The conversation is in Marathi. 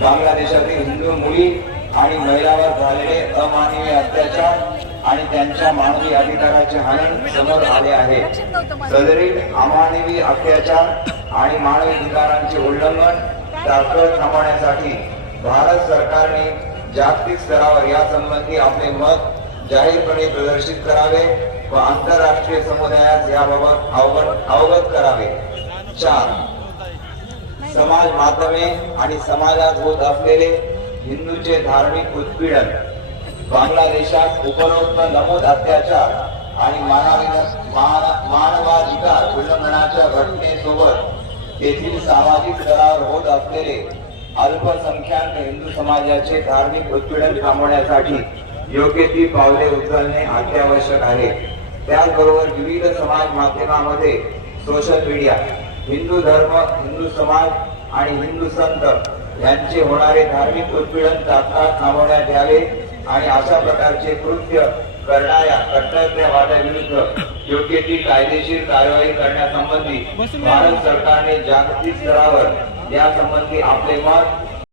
बांगलादेशातील हिंदू मुली आणि महिलांवर झालेले अमानवीय अत्याचार आणि त्यांच्या मानवी अधिकाराचे हनन समोर आले आहे। सदरील अमानवी अत्याचार आणि मानवी अधिकारांचे उल्लंघन तात्काळ थांबवण्यासाठी भारत सरकारने जागतिक स्तरावर यासंबंधी आपले मत जाहीरपणे प्रदर्शित करावे व आंतरराष्ट्रीय समुदायास याबाबत अवगत करावे। 4. समाज माध्यमे आणि समाजात होत असलेले हिंदूंचे धार्मिक उत्पीडन। बांगलादेशात उपरोक्त नमूद अत्याचार आणि मानवाधिकार उल्लंघनाच्या घटनेसोबत तेथील सामाजिक स्तरावर होत असलेले अल्पसंख्याक हिंदू समाजाचे धार्मिक उत्पीडन थांबवण्यासाठी योग्य ती पावले उचलणे अत्यावश्यक आहे। त्याचबरोबर विविध समाज माध्यमांमध्ये सोशल मीडिया हिंदू धर्म, हिंदू समाज आणि हिंदू संत यांचे होणारे धार्मिक उत्पीडन तात्काळ थांबवण्यात यावे आणि अशा प्रकारचे कृत्य करणाऱ्या कट्टरवादाविरुद्ध योग्य ती कायदेशीर कारवाई करण्यासंबंधी भारत सरकारने जागतिक स्तरावर यासंबंधी आपले मत